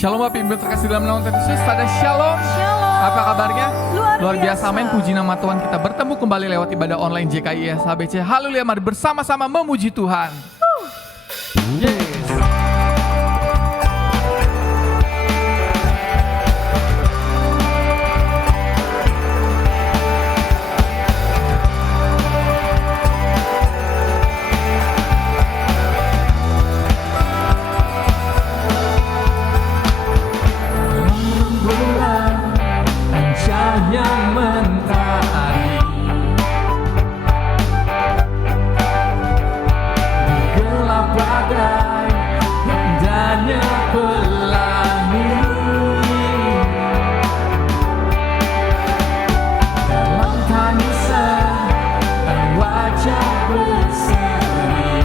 Shalom Bapak Ibu terkasih dalam nama Tuhan Yesus. Pada shalom. Shalom. Apa kabarnya? Luar biasa. Amin. Puji nama Tuhan, kita bertemu kembali lewat ibadah online JKI SHBC. Haleluya, mari bersama-sama memuji Tuhan. Yes. Yang mentari gelap bagai indahnya pelangi dalam tangisan dan wajah berseri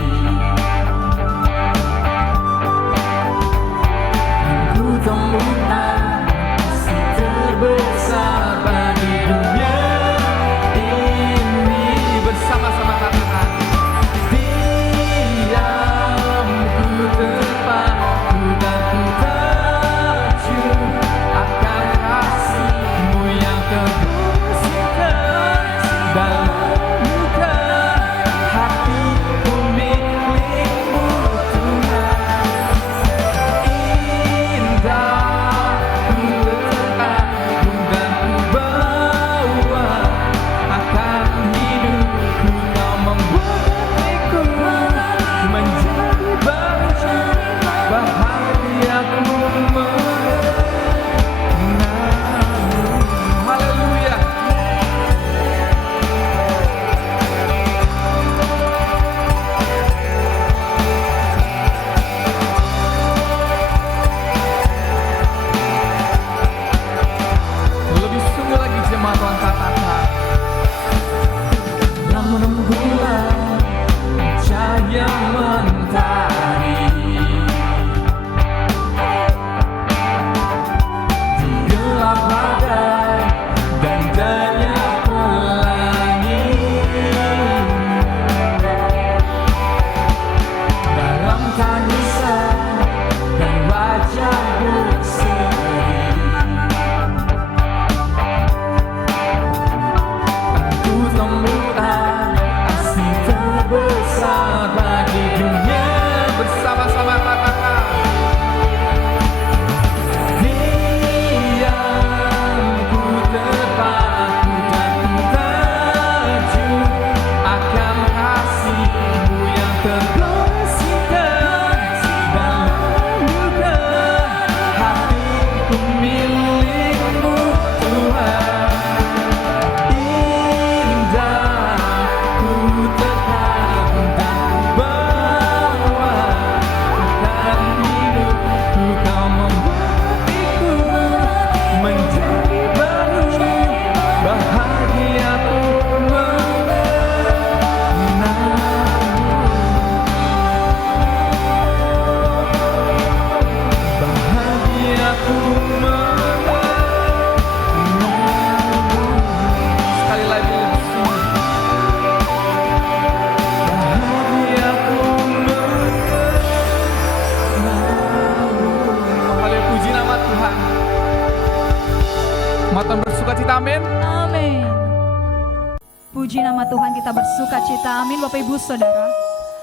yang ku temukan si terbesar bagi dunia ini. Bersama-sama katakan, diamku terpaku dan ku terjun akan kasih-Mu yang terbersih dalam luka hatiku milik-Mu Tuhan. Indah ku letakkan dan ku bawa akan hidupku, Kau membuatku menjadi bahagiaku mengenalmu. Haleluya. Lebih sungguh lagi jemaat Tuhan katakan, namun rembulan cahaya mentari di gelap bagai dandanya pelangi dalam tangisan dan wajah berseri. Ku temukan kasih terbesar bagi dunia. Bersama-sama katakan, diamku terpaku dan ku terjun akan kasih-Mu yang terbersihkan dalam luka hatiku milik-Mu Tuhan. Indah ku terkagum dan ku bawa akan hidupku, Kau membuatku menjadi bahagiaku mengenalmu. Bahagiaku mengenalmu. Sekali lagi lebih sungguh. Bahagiaku mengenalmu. Haleluya, puji nama Tuhan. Umat Tuhan bersuka cita, amin. Amin. Puji nama Tuhan, kita bersuka cita. Amin. Bapak Ibu Saudara,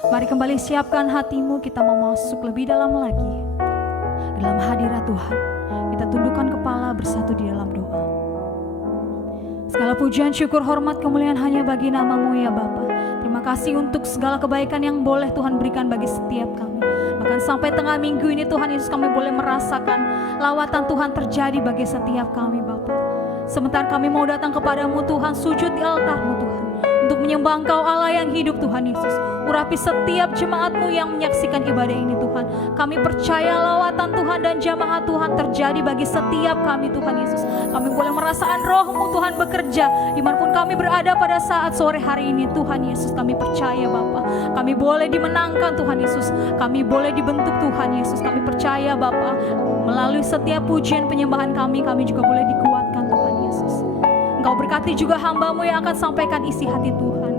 mari kembali siapkan hatimu. Kita mau masuk lebih dalam lagi dalam hadirat Tuhan. Kita tundukkan kepala bersatu di dalam doa. Segala pujian, syukur, hormat, kemuliaan hanya bagi nama-Mu ya Bapa. Terima kasih untuk segala kebaikan yang boleh Tuhan berikan bagi setiap kami. Bahkan sampai tengah minggu ini Tuhan Yesus, kami boleh merasakan lawatan Tuhan terjadi bagi setiap kami Bapa. Sementara kami mau datang kepadamu Tuhan, sujud di altar-Mu Tuhan, untuk menyembah Engkau Allah yang hidup Tuhan Yesus. Urapi setiap jemaat-Mu yang menyaksikan ibadah ini Tuhan. Kami percaya lawatan Tuhan dan jamaah Tuhan terjadi bagi setiap kami Tuhan Yesus. Kami boleh merasakan roh-Mu Tuhan bekerja dimanapun kami berada pada saat sore hari ini Tuhan Yesus. Kami percaya Bapa, kami boleh dimenangkan Tuhan Yesus. Kami boleh dibentuk Tuhan Yesus. Kami percaya Bapa, melalui setiap pujian penyembahan kami juga boleh dikuatkan Tuhan Yesus. Engkau berkati juga hamba-Mu yang akan sampaikan isi hati Tuhan.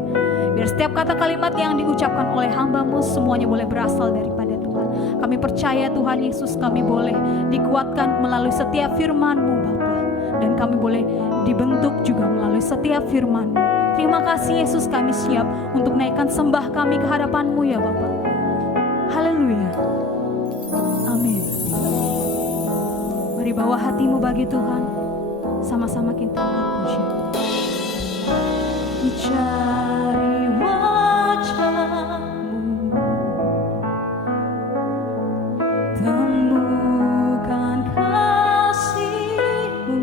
Biar setiap kata kalimat yang diucapkan oleh hamba-Mu semuanya boleh berasal daripada Tuhan. Tuhan. Kami percaya Tuhan Yesus kami boleh dikuatkan melalui setiap firman-Mu Bapa. Dan kami boleh dibentuk juga melalui setiap firman-Mu. Terima kasih Yesus, kami siap untuk naikkan sembah kami ke hadapan-Mu ya Bapa. Haleluya. Amin. Mari bawa hatimu bagi Tuhan. Sama-sama kita berpuji. Cari wajah-Mu, temukan kasih-Mu.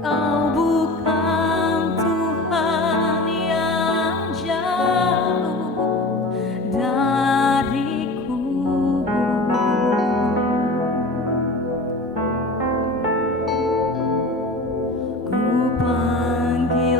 Kau bukan Tuhan yang jauh dariku. Ku panggil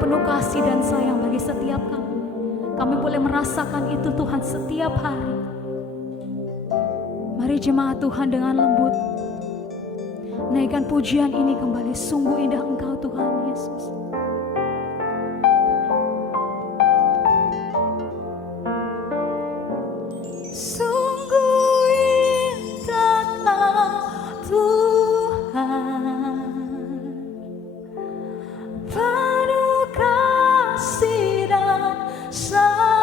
penuh kasih dan sayang bagi setiap kami. Kami boleh merasakan itu Tuhan setiap hari. Mari jemaat Tuhan dengan lembut naikkan pujian ini kembali. Sungguh indah Engkau Tuhan Yesus. Sungguh indah Tuhan, penuh kasih dan sayang.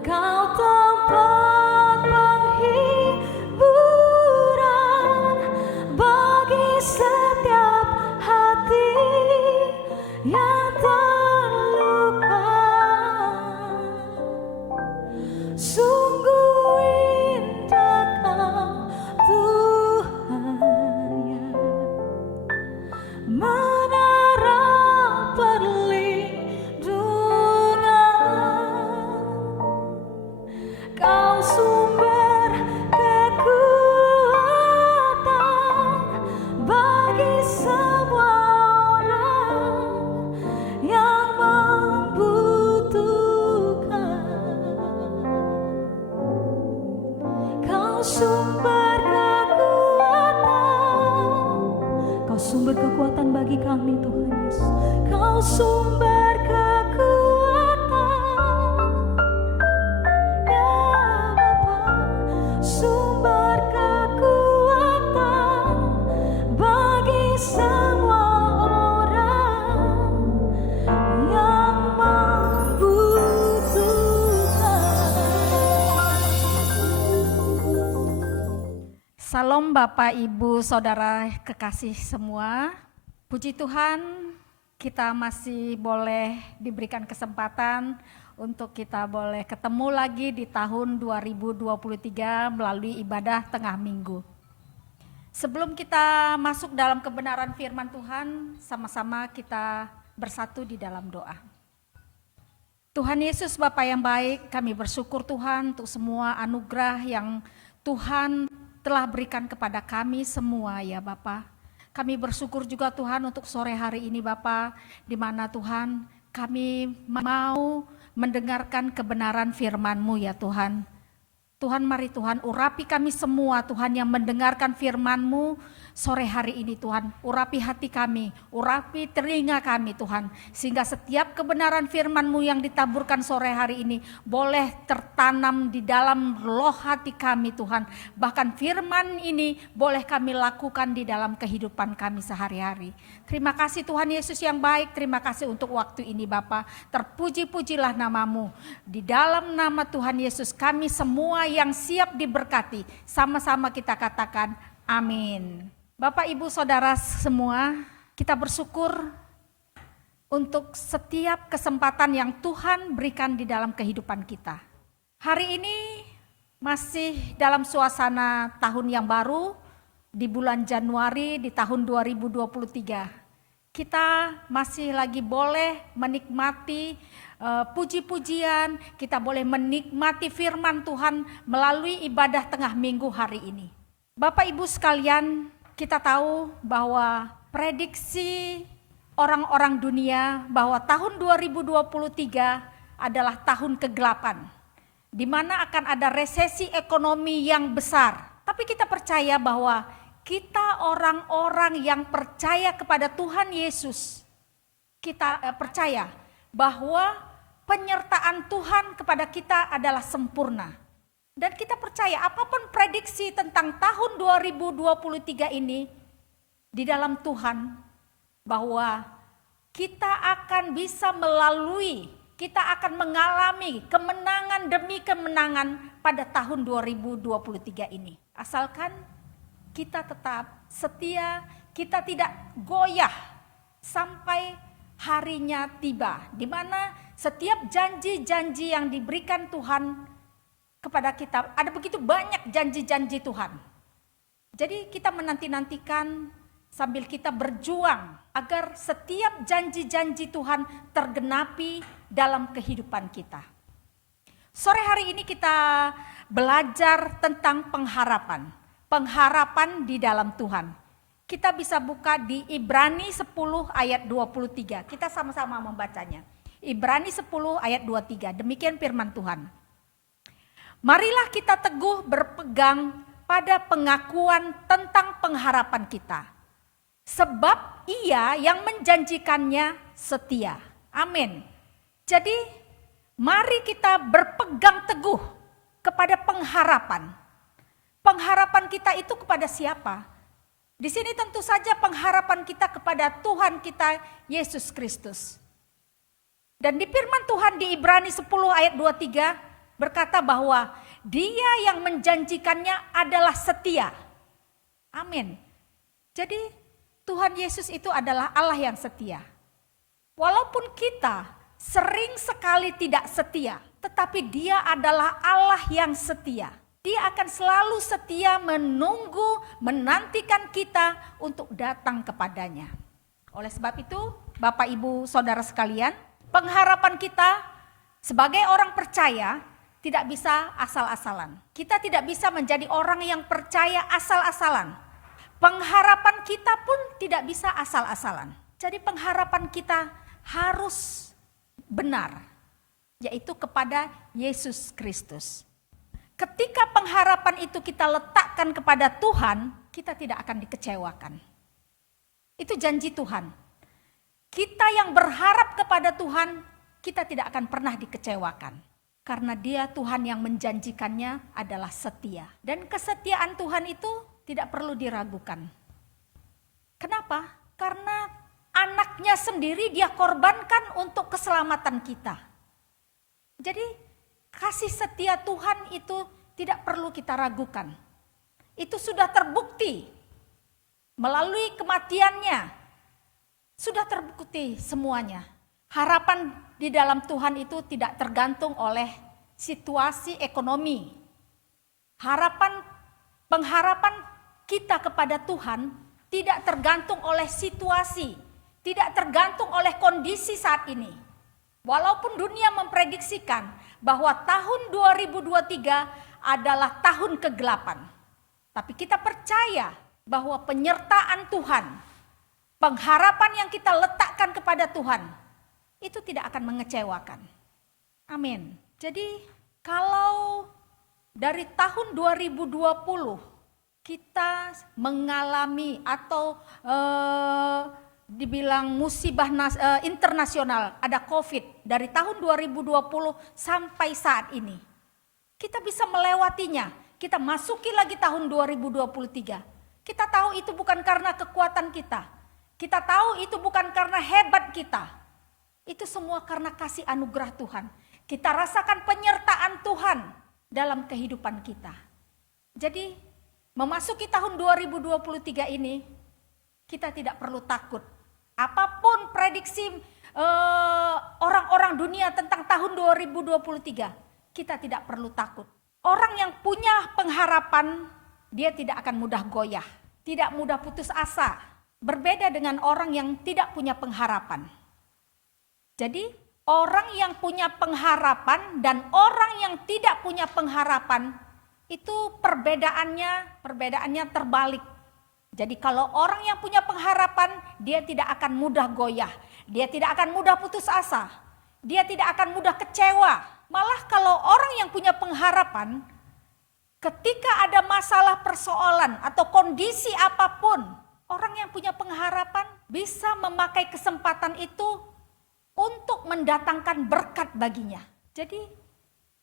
Kau tempat penghiburan bagi setiap hati yang terluka. Sungguh indah Kau Tuhan, ya. Menara perlindungan, Kau sumber kekuatan bagi semua orang yang membutuhkan. Kau sumber kekuatan, Kau sumber kekuatan bagi kami Tuhan Yesus. Kau sumber kekuatan, ya Bapa, sumber kekuatan bagi semua orang yang membutuhkan. Salam Bapak, Ibu, Saudara kekasih semua. Puji Tuhan, kita masih boleh diberikan kesempatan untuk kita boleh ketemu lagi di tahun 2023 melalui ibadah tengah minggu. Sebelum kita masuk dalam kebenaran firman Tuhan, sama-sama kita bersatu di dalam doa. Tuhan Yesus, Bapa yang baik, kami bersyukur Tuhan untuk semua anugerah yang Tuhan telah berikan kepada kami semua ya Bapa. Kami bersyukur juga Tuhan untuk sore hari ini Bapa, di mana Tuhan kami mau mendengarkan kebenaran firman-Mu ya Tuhan. Tuhan mari Tuhan urapi kami semua Tuhan yang mendengarkan firman-Mu sore hari ini Tuhan. Urapi hati kami, urapi telinga kami Tuhan. Sehingga setiap kebenaran firman-Mu yang ditaburkan sore hari ini boleh tertanam di dalam loh hati kami Tuhan. Bahkan firman ini boleh kami lakukan di dalam kehidupan kami sehari-hari. Terima kasih Tuhan Yesus yang baik, terima kasih untuk waktu ini Bapa. Terpuji-pujilah namamu. Di dalam nama Tuhan Yesus kami semua yang siap diberkati. Sama-sama kita katakan amin. Bapak Ibu Saudara semua, kita bersyukur untuk setiap kesempatan yang Tuhan berikan di dalam kehidupan kita. Hari ini masih dalam suasana tahun yang baru, di bulan Januari di tahun 2023. Kita masih lagi boleh menikmati puji-pujian, kita boleh menikmati firman Tuhan melalui ibadah tengah minggu hari ini. Bapak Ibu sekalian, kita tahu bahwa prediksi orang-orang dunia bahwa tahun 2023 adalah tahun kegelapan, di mana akan ada resesi ekonomi yang besar. Tapi kita percaya bahwa kita orang-orang yang percaya kepada Tuhan Yesus, kita percaya bahwa penyertaan Tuhan kepada kita adalah sempurna. Dan kita percaya apapun prediksi tentang tahun 2023 ini di dalam Tuhan, bahwa kita akan bisa melalui, kita akan mengalami kemenangan demi kemenangan pada tahun 2023 ini. Asalkan kita tetap setia, kita tidak goyah sampai harinya tiba, di mana setiap janji-janji yang diberikan Tuhan kepada kita, ada begitu banyak janji-janji Tuhan. Jadi kita menanti-nantikan sambil kita berjuang agar setiap janji-janji Tuhan tergenapi dalam kehidupan kita. Sore hari ini kita belajar tentang pengharapan. Pengharapan di dalam Tuhan. Kita bisa buka di Ibrani 10 ayat 23. Kita sama-sama membacanya. Ibrani 10 ayat 23. Demikian firman Tuhan. Marilah kita teguh berpegang pada pengakuan tentang pengharapan kita. Sebab Ia yang menjanjikannya setia. Amin. Jadi mari kita berpegang teguh kepada pengharapan. Pengharapan kita itu kepada siapa? Di sini tentu saja pengharapan kita kepada Tuhan kita Yesus Kristus. Dan di firman Tuhan di Ibrani 10 ayat 23 berkata bahwa Dia yang menjanjikannya adalah setia. Amin. Jadi Tuhan Yesus itu adalah Allah yang setia. Walaupun kita sering sekali tidak setia, tetapi Dia adalah Allah yang setia. Dia akan selalu setia menunggu, menantikan kita untuk datang kepadanya. Oleh sebab itu, Bapak Ibu Saudara sekalian, pengharapan kita sebagai orang percaya tidak bisa asal-asalan. Kita tidak bisa menjadi orang yang percaya asal-asalan. Pengharapan kita pun tidak bisa asal-asalan. Jadi pengharapan kita harus benar, yaitu kepada Yesus Kristus. Ketika pengharapan itu kita letakkan kepada Tuhan, kita tidak akan dikecewakan. Itu janji Tuhan. Kita yang berharap kepada Tuhan, kita tidak akan pernah dikecewakan. Karena Dia Tuhan yang menjanjikannya adalah setia. Dan kesetiaan Tuhan itu tidak perlu diragukan. Kenapa? Karena anaknya sendiri Dia korbankan untuk keselamatan kita. Jadi kasih setia Tuhan itu tidak perlu kita ragukan. Itu sudah terbukti melalui kematiannya. Sudah terbukti semuanya. Harapan di dalam Tuhan itu tidak tergantung oleh situasi ekonomi. Pengharapan kita kepada Tuhan tidak tergantung oleh situasi, tidak tergantung oleh kondisi saat ini. Walaupun dunia memprediksikan bahwa tahun 2023 adalah tahun kegelapan. Tapi kita percaya bahwa penyertaan Tuhan, pengharapan yang kita letakkan kepada Tuhan, itu tidak akan mengecewakan. Amin. Jadi kalau dari tahun 2020 kita mengalami atau dibilang musibah internasional, ada COVID dari tahun 2020 sampai saat ini. Kita bisa melewatinya, kita masuki lagi tahun 2023. Kita tahu itu bukan karena kekuatan kita. Kita tahu itu bukan karena hebat kita. Itu semua karena kasih anugerah Tuhan. Kita rasakan penyertaan Tuhan dalam kehidupan kita. Jadi memasuki tahun 2023 ini, kita tidak perlu takut. Apapun prediksi orang-orang dunia tentang tahun 2023, kita tidak perlu takut. Orang yang punya pengharapan, dia tidak akan mudah goyah, tidak mudah putus asa. Berbeda dengan orang yang tidak punya pengharapan. Jadi, orang yang punya pengharapan dan orang yang tidak punya pengharapan, itu perbedaannya terbalik. Jadi kalau orang yang punya pengharapan, dia tidak akan mudah goyah, dia tidak akan mudah putus asa, dia tidak akan mudah kecewa. Malah kalau orang yang punya pengharapan, ketika ada masalah persoalan atau kondisi apapun, orang yang punya pengharapan bisa memakai kesempatan itu untuk mendatangkan berkat baginya. Jadi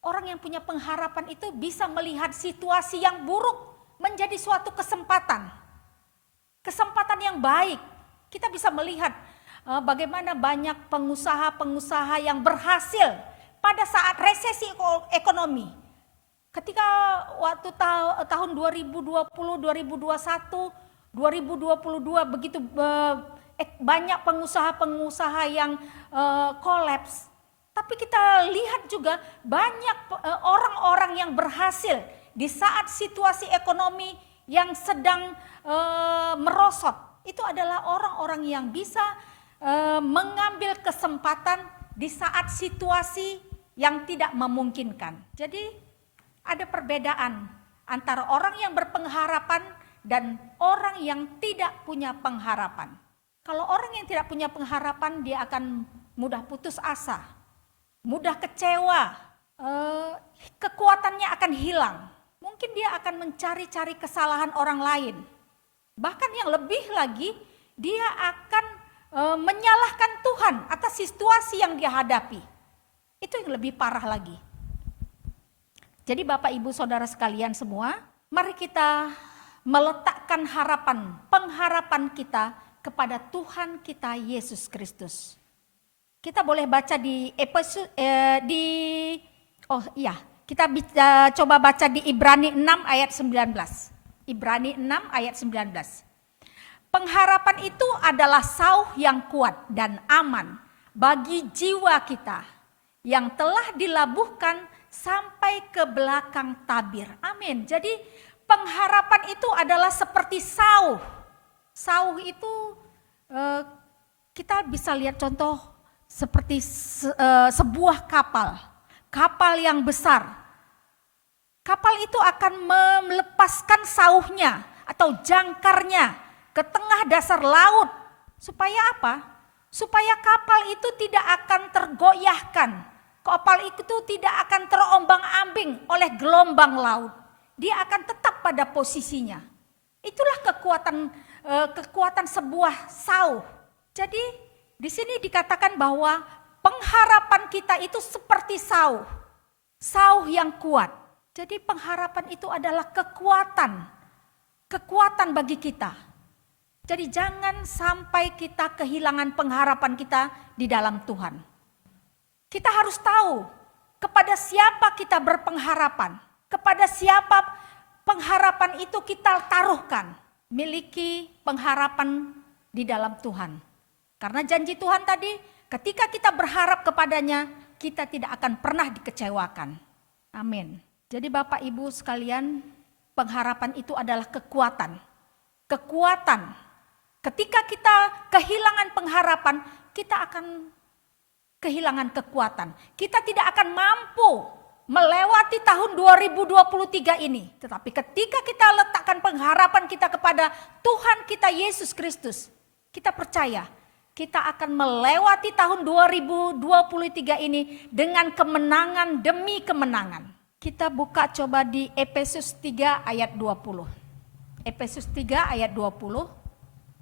orang yang punya pengharapan itu bisa melihat situasi yang buruk menjadi suatu kesempatan. Kesempatan yang baik. Kita bisa melihat bagaimana banyak pengusaha-pengusaha yang berhasil pada saat resesi ekonomi. Ketika waktu tahun 2020, 2021, 2022 begitu banyak pengusaha-pengusaha yang kolaps. Tapi kita lihat juga banyak orang-orang yang berhasil di saat situasi ekonomi yang sedang merosot. Itu adalah orang-orang yang bisa mengambil kesempatan di saat situasi yang tidak memungkinkan. Jadi ada perbedaan antara orang yang berpengharapan dan orang yang tidak punya pengharapan. Kalau orang yang tidak punya pengharapan, dia akan mudah putus asa, mudah kecewa, kekuatannya akan hilang. Mungkin dia akan mencari-cari kesalahan orang lain. Bahkan yang lebih lagi, dia akan menyalahkan Tuhan atas situasi yang dia hadapi. Itu yang lebih parah lagi. Jadi Bapak Ibu Saudara sekalian semua, mari kita meletakkan pengharapan kita kepada Tuhan kita Yesus Kristus. Kita boleh baca di kita coba baca di Ibrani 6 ayat 19. Ibrani 6 ayat 19. Pengharapan itu adalah sauh yang kuat dan aman bagi jiwa kita yang telah dilabuhkan sampai ke belakang tabir. Amin. Jadi pengharapan itu adalah seperti sauh. Sauh itu kita bisa lihat contoh seperti sebuah kapal. Kapal yang besar. Kapal itu akan melepaskan sauhnya atau jangkarnya ke tengah dasar laut. Supaya apa? Supaya kapal itu tidak akan tergoyahkan. Kapal itu tidak akan terombang-ambing oleh gelombang laut. Dia akan tetap pada posisinya. Itulah kekuatan sebuah sauh. Jadi di sini dikatakan bahwa pengharapan kita itu seperti sauh. Sauh yang kuat. Jadi pengharapan itu adalah kekuatan bagi kita. Jadi jangan sampai kita kehilangan pengharapan kita di dalam Tuhan. Kita harus tahu kepada siapa kita berpengharapan. Kepada siapa pengharapan itu kita taruhkan. Miliki pengharapan di dalam Tuhan. Karena janji Tuhan tadi, ketika kita berharap kepadanya, kita tidak akan pernah dikecewakan. Amin. Jadi Bapak Ibu sekalian, pengharapan itu adalah kekuatan. Kekuatan. Ketika kita kehilangan pengharapan, kita akan kehilangan kekuatan. Kita tidak akan mampu melewati tahun 2023 ini. Tetapi ketika kita letakkan pengharapan kita kepada Tuhan kita Yesus Kristus, kita percaya kita akan melewati tahun 2023 ini dengan kemenangan demi kemenangan. Kita buka coba di Efesus 3 ayat 20. Efesus 3 ayat 20.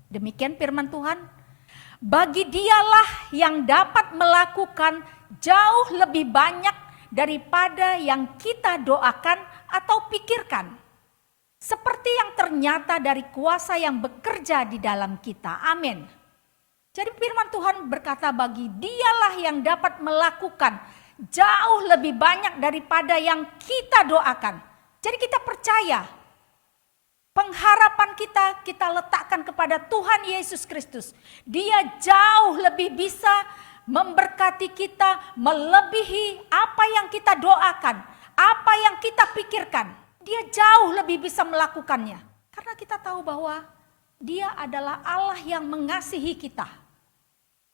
Demikian firman Tuhan. Bagi dialah yang dapat melakukan jauh lebih banyak daripada yang kita doakan atau pikirkan. Seperti yang ternyata dari kuasa yang bekerja di dalam kita. Amin. Jadi firman Tuhan berkata bagi dialah yang dapat melakukan jauh lebih banyak daripada yang kita doakan. Jadi kita percaya pengharapan kita letakkan kepada Tuhan Yesus Kristus. Dia jauh lebih bisa memberkati kita melebihi apa yang kita doakan, apa yang kita pikirkan. Dia jauh lebih bisa melakukannya. Karena kita tahu bahwa Dia adalah Allah yang mengasihi kita.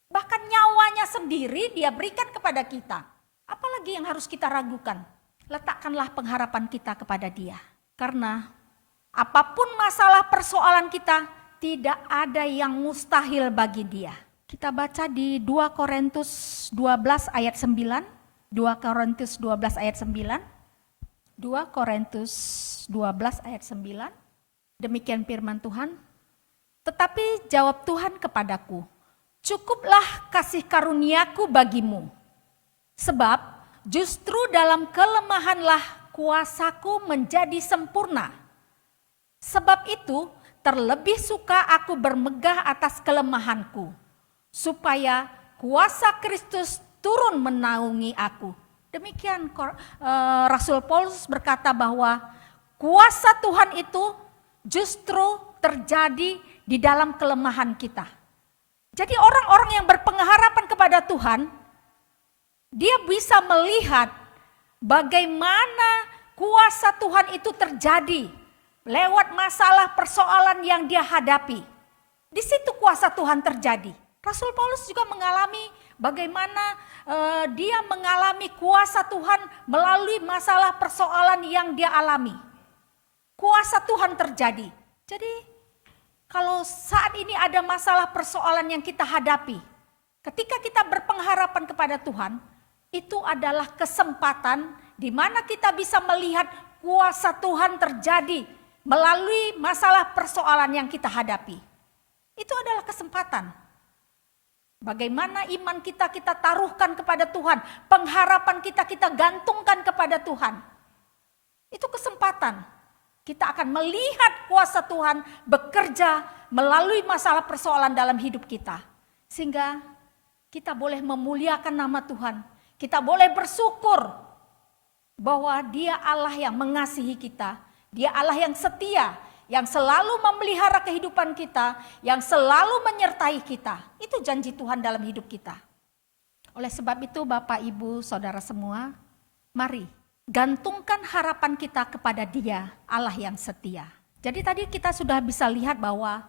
Bahkan nyawanya sendiri Dia berikan kepada kita. Apalagi yang harus kita ragukan? Letakkanlah pengharapan kita kepada Dia. Karena apapun masalah persoalan kita, tidak ada yang mustahil bagi Dia. Kita baca di 2 Korintus 12 ayat 9. 2 Korintus 12 ayat 9. 2 Korintus 12 ayat 9. Demikian firman Tuhan. Tetapi jawab Tuhan kepadaku, cukuplah kasih karuniaku bagimu. Sebab justru dalam kelemahanlah kuasaku menjadi sempurna. Sebab itu terlebih suka aku bermegah atas kelemahanku, supaya kuasa Kristus turun menaungi aku. Demikian Rasul Paulus berkata bahwa kuasa Tuhan itu justru terjadi di dalam kelemahan kita. Jadi orang-orang yang berpengharapan kepada Tuhan, dia bisa melihat bagaimana kuasa Tuhan itu terjadi lewat masalah persoalan yang dia hadapi. Di situ kuasa Tuhan terjadi. Rasul Paulus juga mengalami bagaimana dia mengalami kuasa Tuhan melalui masalah persoalan yang dia alami. Kuasa Tuhan terjadi. Jadi kalau saat ini ada masalah persoalan yang kita hadapi, ketika kita berpengharapan kepada Tuhan, itu adalah kesempatan di mana kita bisa melihat kuasa Tuhan terjadi melalui masalah persoalan yang kita hadapi. Itu adalah kesempatan. Bagaimana iman kita taruhkan kepada Tuhan, pengharapan kita gantungkan kepada Tuhan. Itu kesempatan. Kita akan melihat kuasa Tuhan bekerja melalui masalah persoalan dalam hidup kita. Sehingga kita boleh memuliakan nama Tuhan. Kita boleh bersyukur bahwa Dia Allah yang mengasihi kita. Dia Allah yang setia, yang selalu memelihara kehidupan kita, yang selalu menyertai kita. Itu janji Tuhan dalam hidup kita. Oleh sebab itu Bapak, Ibu, Saudara semua, mari gantungkan harapan kita kepada Dia, Allah yang setia. Jadi tadi kita sudah bisa lihat bahwa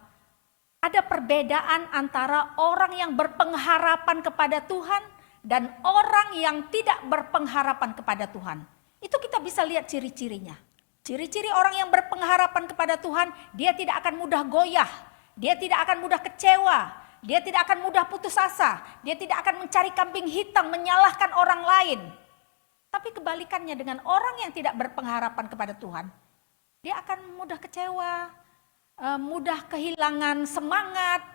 ada perbedaan antara orang yang berpengharapan kepada Tuhan dan orang yang tidak berpengharapan kepada Tuhan. Itu kita bisa lihat ciri-cirinya. Ciri-ciri orang yang berpengharapan kepada Tuhan, dia tidak akan mudah goyah, dia tidak akan mudah kecewa, dia tidak akan mudah putus asa, dia tidak akan mencari kambing hitam, menyalahkan orang lain. Tapi kebalikannya dengan orang yang tidak berpengharapan kepada Tuhan, dia akan mudah kecewa, mudah kehilangan semangat,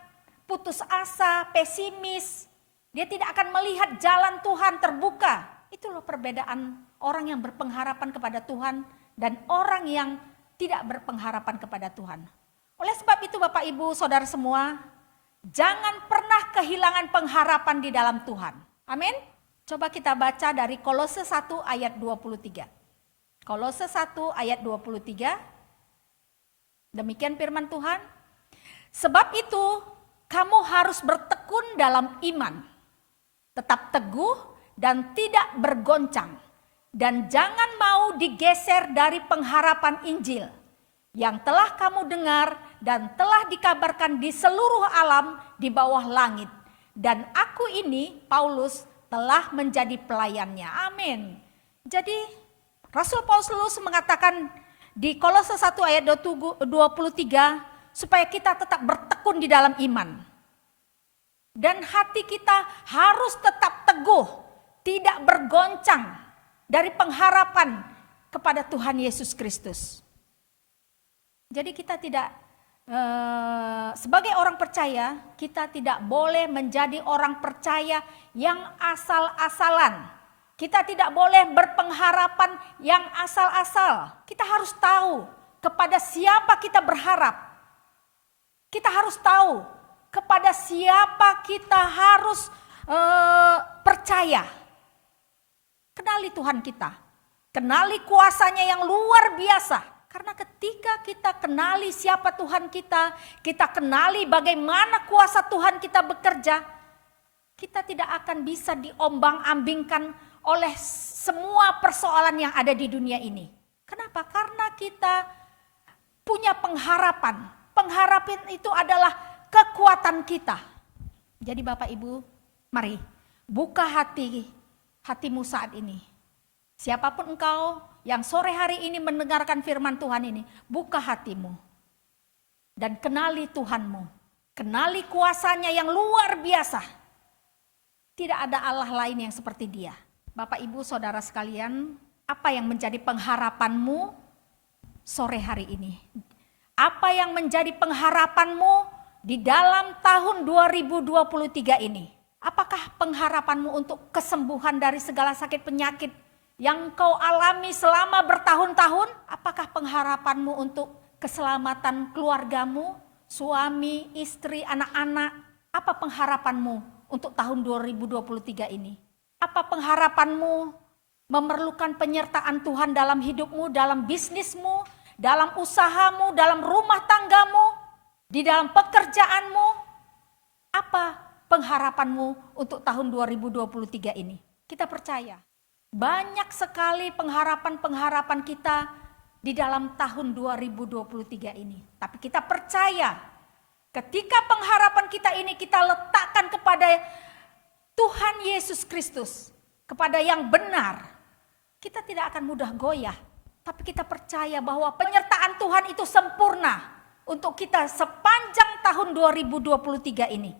putus asa, pesimis. Dia tidak akan melihat jalan Tuhan terbuka. Itu loh perbedaan orang yang berpengharapan kepada Tuhan dan orang yang tidak berpengharapan kepada Tuhan. Oleh sebab itu Bapak, Ibu, Saudara semua, jangan pernah kehilangan pengharapan di dalam Tuhan. Amin. Coba kita baca dari Kolose 1 ayat 23. Kolose 1 ayat 23. Demikian firman Tuhan. Sebab itu kamu harus bertekun dalam iman. Tetap teguh dan tidak bergoncang. Dan jangan mau digeser dari pengharapan Injil yang telah kamu dengar dan telah dikabarkan di seluruh alam di bawah langit. Dan aku ini, Paulus, telah menjadi pelayannya. Amin. Jadi Rasul Paulus mengatakan di Kolose 1 ayat 23 supaya kita tetap bertekun di dalam iman. Dan hati kita harus tetap teguh, tidak bergoncang dari pengharapan kepada Tuhan Yesus Kristus. Jadi kita tidak, sebagai orang percaya, kita tidak boleh menjadi orang percaya yang asal-asalan. Kita tidak boleh berpengharapan yang asal-asal. Kita harus tahu kepada siapa kita berharap. Kita harus tahu kepada siapa kita harus percaya. Kenali Tuhan kita, kenali kuasanya yang luar biasa. Karena ketika kita kenali siapa Tuhan kita kenali bagaimana kuasa Tuhan kita bekerja, kita tidak akan bisa diombang-ambingkan oleh semua persoalan yang ada di dunia ini. Kenapa? Karena kita punya pengharapan. Pengharapan itu adalah kekuatan kita. Jadi Bapak Ibu, mari buka hatimu saat ini. Siapapun engkau yang sore hari ini mendengarkan firman Tuhan ini, buka hatimu. Dan kenali Tuhanmu. Kenali kuasanya yang luar biasa. Tidak ada Allah lain yang seperti Dia. Bapak, Ibu, Saudara sekalian, apa yang menjadi pengharapanmu sore hari ini? Apa yang menjadi pengharapanmu di dalam tahun 2023 ini? Apakah pengharapanmu untuk kesembuhan dari segala sakit penyakit yang kau alami selama bertahun-tahun? Apakah pengharapanmu untuk keselamatan keluargamu, suami, istri, anak-anak? Apa pengharapanmu untuk tahun 2023 ini? Apa pengharapanmu memerlukan penyertaan Tuhan dalam hidupmu, dalam bisnismu, dalam usahamu, dalam rumah tanggamu, di dalam pekerjaanmu? Apa pengharapanmu untuk tahun 2023 ini? Kita percaya banyak sekali pengharapan-pengharapan kita di dalam tahun 2023 ini. Tapi kita percaya ketika pengharapan kita ini kita letakkan kepada Tuhan Yesus Kristus, kepada yang benar, kita tidak akan mudah goyah. Tapi kita percaya bahwa penyertaan Tuhan itu sempurna. untuk kita sepanjang tahun 2023 ini.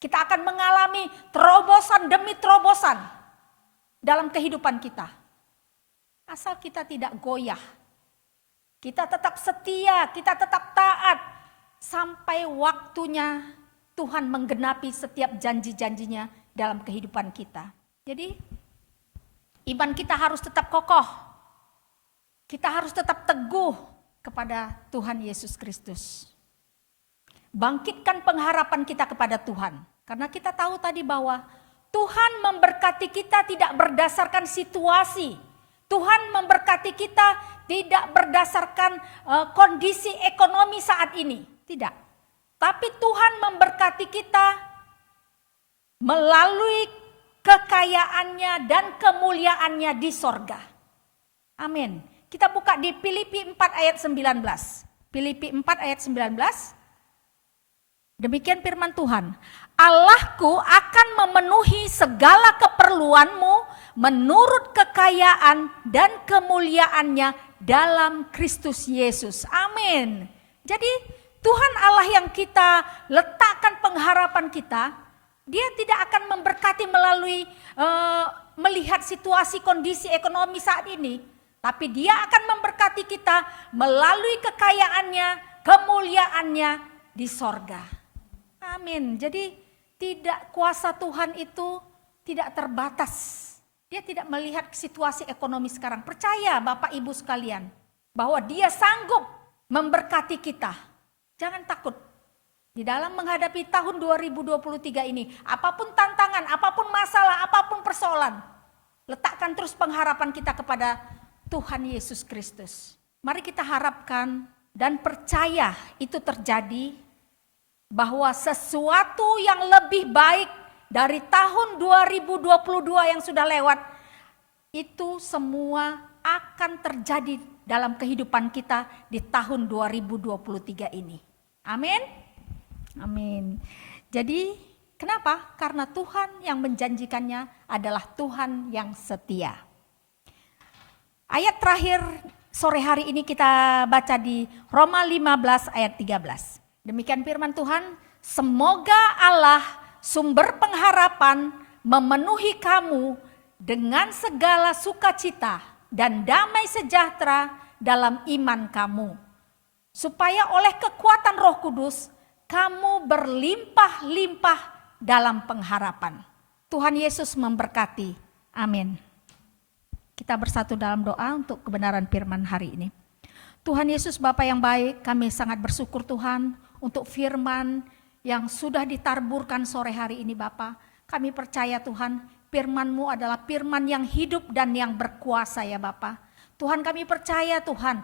Kita akan mengalami terobosan demi terobosan dalam kehidupan kita. Asal kita tidak goyah. Kita tetap setia, kita tetap taat sampai waktunya Tuhan menggenapi setiap janji-janjinya dalam kehidupan kita. Jadi iman kita harus tetap kokoh. Kita harus tetap teguh kepada Tuhan Yesus Kristus. Bangkitkan pengharapan kita kepada Tuhan. Karena kita tahu tadi bahwa Tuhan memberkati kita tidak berdasarkan situasi. Tuhan memberkati kita tidak berdasarkan kondisi ekonomi saat ini. Tidak. Tapi Tuhan memberkati kita melalui kekayaannya dan kemuliaannya di sorga. Amin. Kita buka di Filipi 4 ayat 19. Filipi 4 ayat 19. Demikian firman Tuhan. Allahku akan memenuhi segala keperluanmu menurut kekayaan dan kemuliaannya dalam Kristus Yesus. Amin. Jadi Tuhan Allah yang kita letakkan pengharapan kita, Dia tidak akan memberkati melalui melihat situasi kondisi ekonomi saat ini, tapi Dia akan memberkati kita melalui kekayaannya, kemuliaannya di sorga. Amin. Jadi tidak, kuasa Tuhan itu tidak terbatas. Dia tidak melihat situasi ekonomi sekarang. Percaya Bapak Ibu sekalian bahwa Dia sanggup memberkati kita. Jangan takut. Di dalam menghadapi tahun 2023 ini, apapun tantangan, apapun masalah, apapun persoalan, letakkan terus pengharapan kita kepada Tuhan Yesus Kristus. Mari kita harapkan dan percaya itu terjadi, bahwa sesuatu yang lebih baik dari tahun 2022 yang sudah lewat, itu semua akan terjadi dalam kehidupan kita di tahun 2023 ini. Amin. Amin. Jadi kenapa? Karena Tuhan yang menjanjikannya adalah Tuhan yang setia. Ayat terakhir sore hari ini kita baca di Roma 15 ayat 13. Demikian firman Tuhan, semoga Allah sumber pengharapan memenuhi kamu dengan segala sukacita dan damai sejahtera dalam iman kamu. Supaya oleh kekuatan Roh Kudus kamu berlimpah-limpah dalam pengharapan. Tuhan Yesus memberkati. Amin. Kita bersatu dalam doa untuk kebenaran firman hari ini. Tuhan Yesus Bapa yang baik, kami sangat bersyukur Tuhan untuk firman yang sudah ditarburkan sore hari ini Bapa. Kami percaya Tuhan, firman-Mu adalah firman yang hidup dan yang berkuasa ya Bapa. Tuhan kami percaya Tuhan,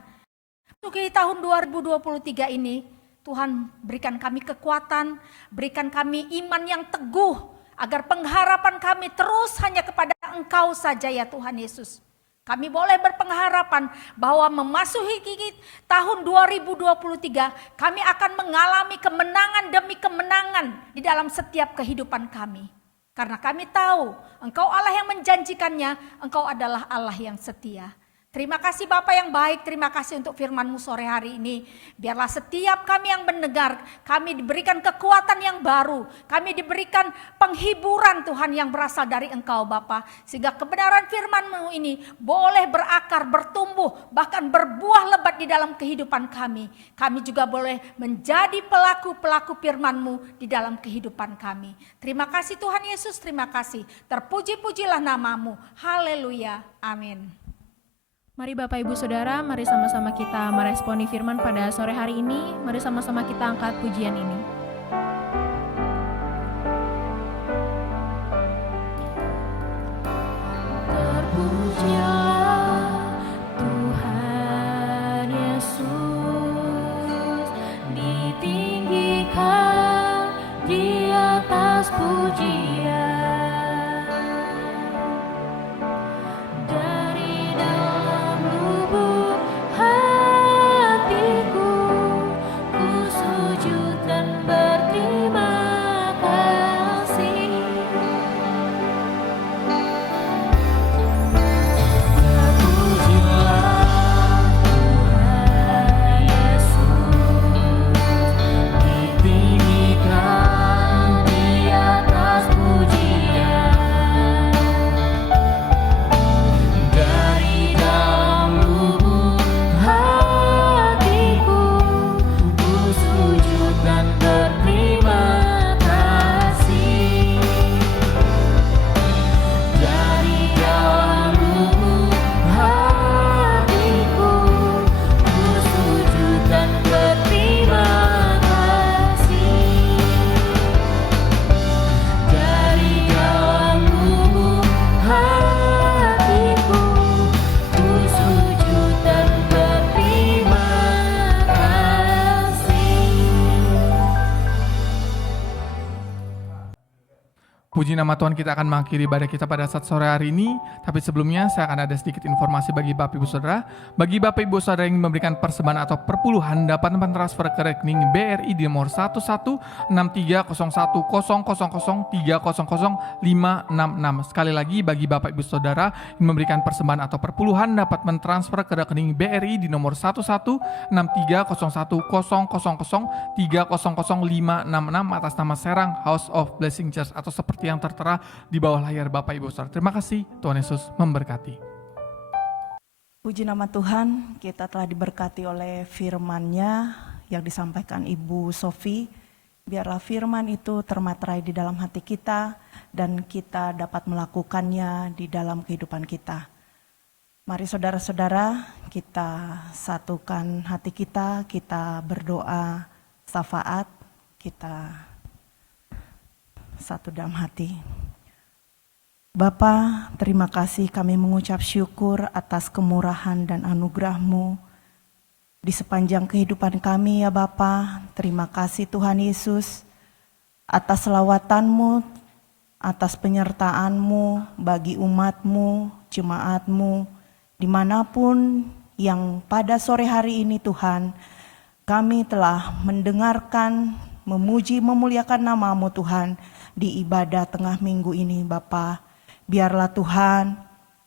untuk di tahun 2023 ini, Tuhan berikan kami kekuatan, berikan kami iman yang teguh, agar pengharapan kami terus hanya kepada Engkau saja ya Tuhan Yesus. Kami boleh berpengharapan bahwa memasuki tahun 2023, kami akan mengalami kemenangan demi kemenangan di dalam setiap kehidupan kami. Karena kami tahu Engkau Allah yang menjanjikannya, Engkau adalah Allah yang setia. Terima kasih Bapa yang baik, terima kasih untuk firman-Mu sore hari ini. Biarlah setiap kami yang mendengar, kami diberikan kekuatan yang baru. Kami diberikan penghiburan Tuhan yang berasal dari Engkau Bapa. Sehingga kebenaran firman-Mu ini boleh berakar, bertumbuh, bahkan berbuah lebat di dalam kehidupan kami. Kami juga boleh menjadi pelaku-pelaku firman-Mu di dalam kehidupan kami. Terima kasih Tuhan Yesus, terima kasih. Terpuji-pujilah nama-Mu. Haleluya. Amin. Mari Bapak Ibu Saudara, mari sama-sama kita meresponi firman pada sore hari ini. Mari sama-sama kita angkat pujian ini. Terpujilah Tuhan Yesus, ditinggikan di atas pujian. Yesus Puji nama Tuhan, kita akan mengakhiri ibadah kita pada saat sore hari ini. Tapi sebelumnya saya akan ada sedikit informasi bagi Bapak Ibu Saudara. Bagi Bapak Ibu Saudara yang ingin memberikan persembahan atau perpuluhan dapat mentransfer ke rekening BRI di nomor 1163010003005666. Sekali lagi bagi Bapak Ibu Saudara yang memberikan persembahan atau perpuluhan dapat mentransfer ke rekening BRI di nomor 1163010003005666 atas nama Serang House of Blessing Church atau seperti yang tertera di bawah layar Bapak Ibu Saudara. Terima kasih, Tuhan Yesus memberkati. Puji nama Tuhan, kita telah diberkati oleh firman-Nya yang disampaikan Ibu Sofi. Biarlah firman itu termaterai di dalam hati kita dan kita dapat melakukannya di dalam kehidupan kita. Mari saudara-saudara, kita satukan hati kita berdoa syafaat, kita satu dalam hati. Bapa, terima kasih, kami mengucap syukur atas kemurahan dan anugerah-Mu di sepanjang kehidupan kami ya Bapa. Terima kasih Tuhan Yesus atas selawatan-Mu, atas penyertaan-Mu bagi umat-Mu, jemaat-Mu, dimanapun yang pada sore hari ini Tuhan, kami telah mendengarkan, memuji, memuliakan nama-Mu Tuhan, di ibadah tengah minggu ini Bapa. Biarlah Tuhan,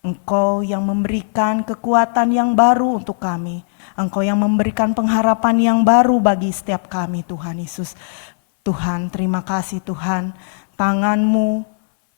Engkau yang memberikan kekuatan yang baru untuk kami. Engkau yang memberikan pengharapan yang baru bagi setiap kami Tuhan Yesus. Tuhan, terima kasih Tuhan, tangan-Mu,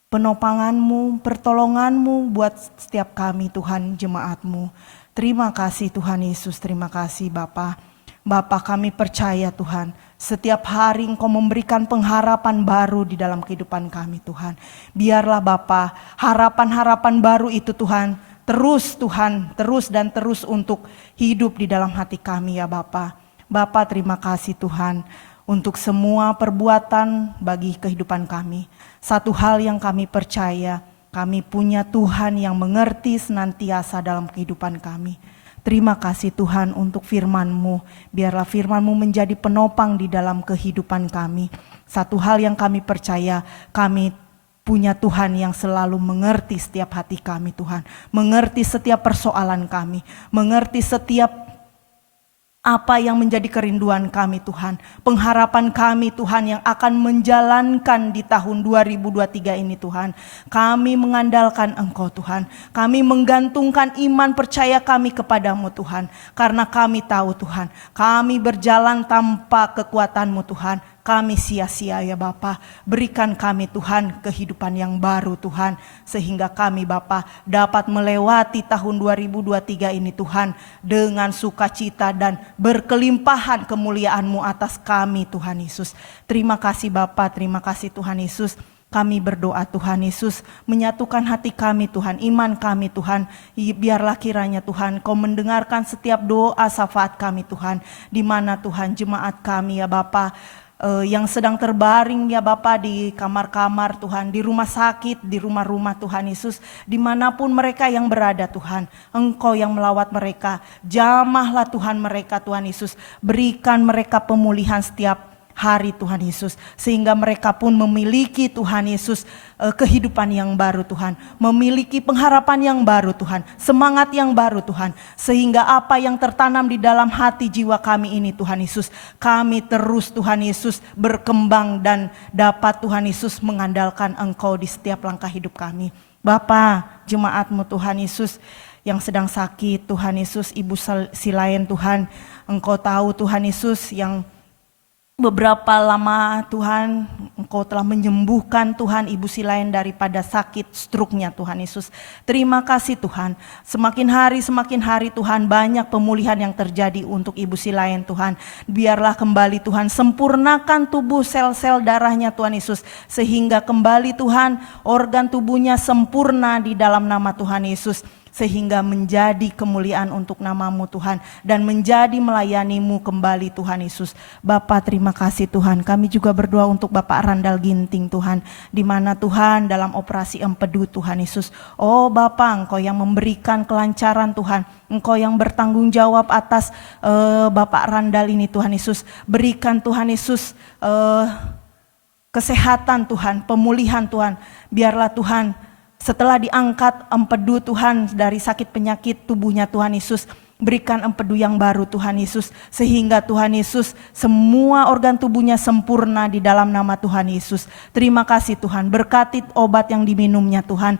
penopangan-Mu, pertolongan-Mu buat setiap kami Tuhan, jemaat-Mu. Terima kasih Tuhan Yesus, terima kasih Bapa. Bapa, kami percaya Tuhan, setiap hari Engkau memberikan pengharapan baru di dalam kehidupan kami Tuhan. Biarlah Bapa, harapan-harapan baru itu Tuhan, terus Tuhan, terus dan terus untuk hidup di dalam hati kami ya Bapa. Bapa, terima kasih Tuhan untuk semua perbuatan bagi kehidupan kami. Satu hal yang kami percaya, kami punya Tuhan yang mengerti senantiasa dalam kehidupan kami. Terima kasih Tuhan untuk firman-Mu. Biarlah firman-Mu menjadi penopang di dalam kehidupan kami. Satu hal yang kami percaya, kami punya Tuhan yang selalu mengerti setiap hati kami Tuhan. Mengerti setiap persoalan kami. Mengerti setiap apa yang menjadi kerinduan kami Tuhan. Pengharapan kami Tuhan yang akan menjalankan di tahun 2023 ini Tuhan. Kami mengandalkan Engkau Tuhan. Kami menggantungkan iman percaya kami kepadamu Tuhan. Karena kami tahu Tuhan, kami berjalan tanpa kekuatan-Mu Tuhan. Kami sia-sia ya Bapa. Berikan kami Tuhan kehidupan yang baru Tuhan. Sehingga kami Bapa dapat melewati tahun 2023 ini Tuhan. Dengan sukacita dan berkelimpahan kemuliaan-Mu atas kami Tuhan Yesus. Terima kasih Bapa, terima kasih Tuhan Yesus. Kami berdoa Tuhan Yesus, menyatukan hati kami Tuhan, iman kami Tuhan. Biarlah kiranya Tuhan Kau mendengarkan setiap doa syafaat kami Tuhan. Di mana Tuhan jemaat kami ya Bapa, yang sedang terbaring ya Bapa di kamar-kamar Tuhan, di rumah sakit, di rumah-rumah Tuhan Yesus, dimanapun mereka yang berada Tuhan, Engkau yang melawat mereka, jamahlah Tuhan mereka Tuhan Yesus, berikan mereka pemulihan setiap hari Tuhan Yesus, sehingga mereka pun memiliki Tuhan Yesus kehidupan yang baru Tuhan, memiliki pengharapan yang baru Tuhan, semangat yang baru Tuhan, sehingga apa yang tertanam di dalam hati jiwa kami ini Tuhan Yesus, kami terus Tuhan Yesus berkembang dan dapat Tuhan Yesus mengandalkan Engkau di setiap langkah hidup kami. Bapa, jemaat-Mu Tuhan Yesus yang sedang sakit Tuhan Yesus, Ibu Silayan Tuhan, Engkau tahu Tuhan Yesus yang beberapa lama Tuhan Engkau telah menyembuhkan Tuhan Ibu Silayan daripada sakit stroke-nya Tuhan Yesus. Terima kasih Tuhan, semakin hari Tuhan banyak pemulihan yang terjadi untuk Ibu Silayan Tuhan. Biarlah kembali Tuhan sempurnakan tubuh sel-sel darahnya Tuhan Yesus, sehingga kembali Tuhan organ tubuhnya sempurna di dalam nama Tuhan Yesus. Sehingga menjadi kemuliaan untuk nama-Mu Tuhan, dan menjadi melayani-Mu kembali Tuhan Yesus. Bapa, terima kasih Tuhan. Kami juga berdoa untuk Bapak Randal Ginting Tuhan, di mana Tuhan dalam operasi empedu Tuhan Yesus. Oh Bapa, Engkau yang memberikan kelancaran Tuhan, Engkau yang bertanggung jawab atas Bapak Randal ini Tuhan Yesus. Berikan Tuhan Yesus kesehatan Tuhan, pemulihan Tuhan. Biarlah Tuhan setelah diangkat empedu Tuhan dari sakit penyakit tubuhnya Tuhan Yesus, berikan empedu yang baru Tuhan Yesus, sehingga Tuhan Yesus semua organ tubuhnya sempurna di dalam nama Tuhan Yesus. Terima kasih Tuhan, berkati obat yang diminumnya Tuhan,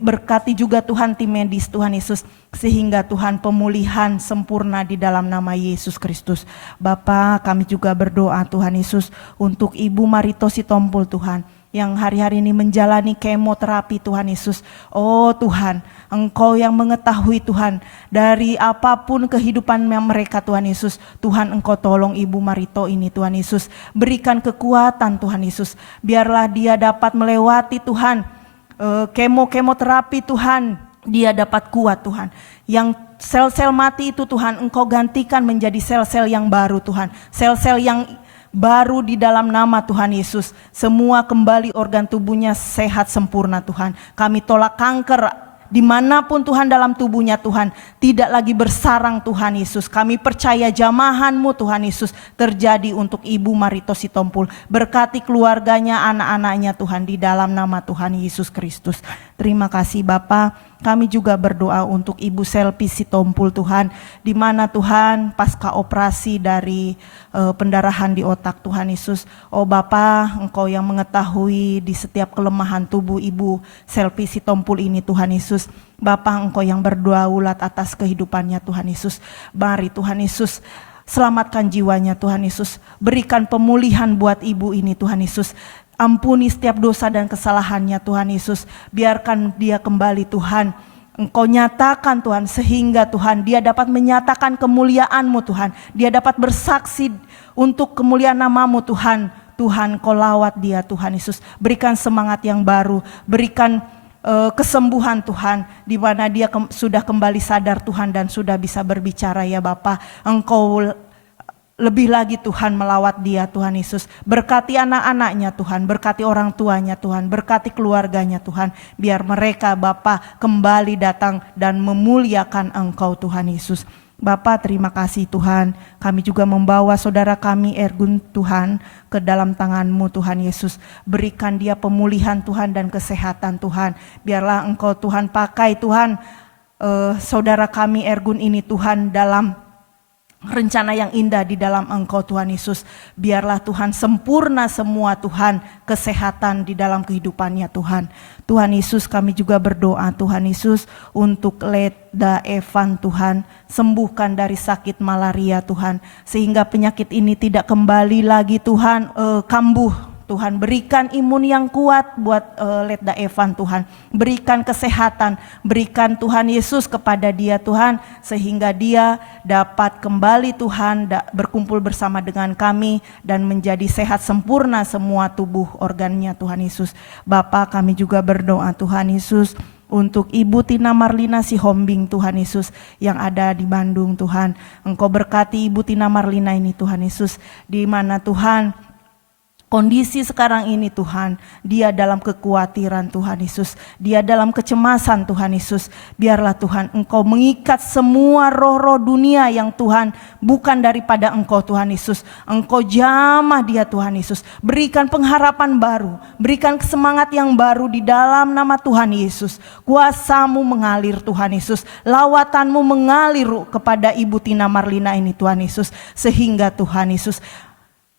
berkati juga Tuhan tim medis Tuhan Yesus, sehingga Tuhan pemulihan sempurna di dalam nama Yesus Kristus. Bapa, kami juga berdoa Tuhan Yesus untuk Ibu Marito Sitompul Tuhan, yang hari-hari ini menjalani kemoterapi Tuhan Yesus. Oh Tuhan, Engkau yang mengetahui Tuhan dari apapun kehidupan mereka Tuhan Yesus. Tuhan, Engkau tolong Ibu Marito ini Tuhan Yesus. Berikan kekuatan Tuhan Yesus. Biarlah dia dapat melewati Tuhan kemoterapi Tuhan. Dia dapat kuat Tuhan. Yang sel-sel mati itu Tuhan, Engkau gantikan menjadi sel-sel yang baru Tuhan. Sel-sel yang baru di dalam nama Tuhan Yesus. Semua kembali organ tubuhnya sehat sempurna Tuhan. Kami tolak kanker dimanapun Tuhan dalam tubuhnya Tuhan, tidak lagi bersarang Tuhan Yesus. Kami percaya jamahan-Mu Tuhan Yesus terjadi untuk Ibu Marito Sitompul. Berkati keluarganya, anak-anaknya Tuhan, di dalam nama Tuhan Yesus Kristus. Terima kasih Bapa. Kami juga berdoa untuk Ibu Selvi Sitompul Tuhan, di mana Tuhan pasca operasi dari pendarahan di otak Tuhan Yesus. Oh Bapa, Engkau yang mengetahui di setiap kelemahan tubuh Ibu Selvi Sitompul ini Tuhan Yesus. Bapa, Engkau yang berdaulat atas kehidupannya Tuhan Yesus. Mari Tuhan Yesus, selamatkan jiwanya Tuhan Yesus. Berikan pemulihan buat ibu ini Tuhan Yesus. Ampuni setiap dosa dan kesalahannya Tuhan Yesus. Biarkan dia kembali Tuhan. Engkau nyatakan Tuhan, sehingga Tuhan dia dapat menyatakan kemuliaan-Mu Tuhan. Dia dapat bersaksi untuk kemuliaan nama-Mu Tuhan. Tuhan, Kau lawat dia Tuhan Yesus. Berikan semangat yang baru. Berikan kesembuhan Tuhan, di mana dia sudah kembali sadar Tuhan dan sudah bisa berbicara ya Bapa. Engkau lebih lagi Tuhan melawat dia Tuhan Yesus. Berkati anak-anaknya Tuhan, berkati orang tuanya Tuhan, berkati keluarganya Tuhan. Biar mereka Bapa kembali datang dan memuliakan Engkau Tuhan Yesus. Bapa, terima kasih Tuhan. Kami juga membawa saudara kami Ergun Tuhan ke dalam tangan-Mu Tuhan Yesus. Berikan dia pemulihan Tuhan dan kesehatan Tuhan. Biarlah Engkau Tuhan pakai Tuhan saudara kami Ergun ini Tuhan dalam rencana yang indah di dalam Engkau Tuhan Yesus. Biarlah Tuhan sempurna semua Tuhan kesehatan di dalam kehidupannya Tuhan. Tuhan Yesus, kami juga berdoa Tuhan Yesus untuk Leda Evan Tuhan. Sembuhkan dari sakit malaria Tuhan, sehingga penyakit ini tidak kembali lagi Tuhan kambuh. Tuhan, berikan imun yang kuat buat Leda Evan Tuhan. Berikan kesehatan, berikan Tuhan Yesus kepada dia Tuhan, sehingga dia dapat kembali Tuhan berkumpul bersama dengan kami dan menjadi sehat sempurna semua tubuh organnya Tuhan Yesus. Bapa, kami juga berdoa Tuhan Yesus untuk Ibu Tina Marlina Sihombing Tuhan Yesus yang ada di Bandung Tuhan. Engkau berkati Ibu Tina Marlina ini Tuhan Yesus, di mana Tuhan kondisi sekarang ini Tuhan, dia dalam kekhawatiran Tuhan Yesus, dia dalam kecemasan Tuhan Yesus. Biarlah Tuhan Engkau mengikat semua roh-roh dunia yang Tuhan bukan daripada Engkau Tuhan Yesus. Engkau jamah dia Tuhan Yesus, berikan pengharapan baru, berikan semangat yang baru di dalam nama Tuhan Yesus. Kuasa-Mu mengalir Tuhan Yesus, lawatan-Mu mengalir kepada Ibu Tina Marlina ini Tuhan Yesus, sehingga Tuhan Yesus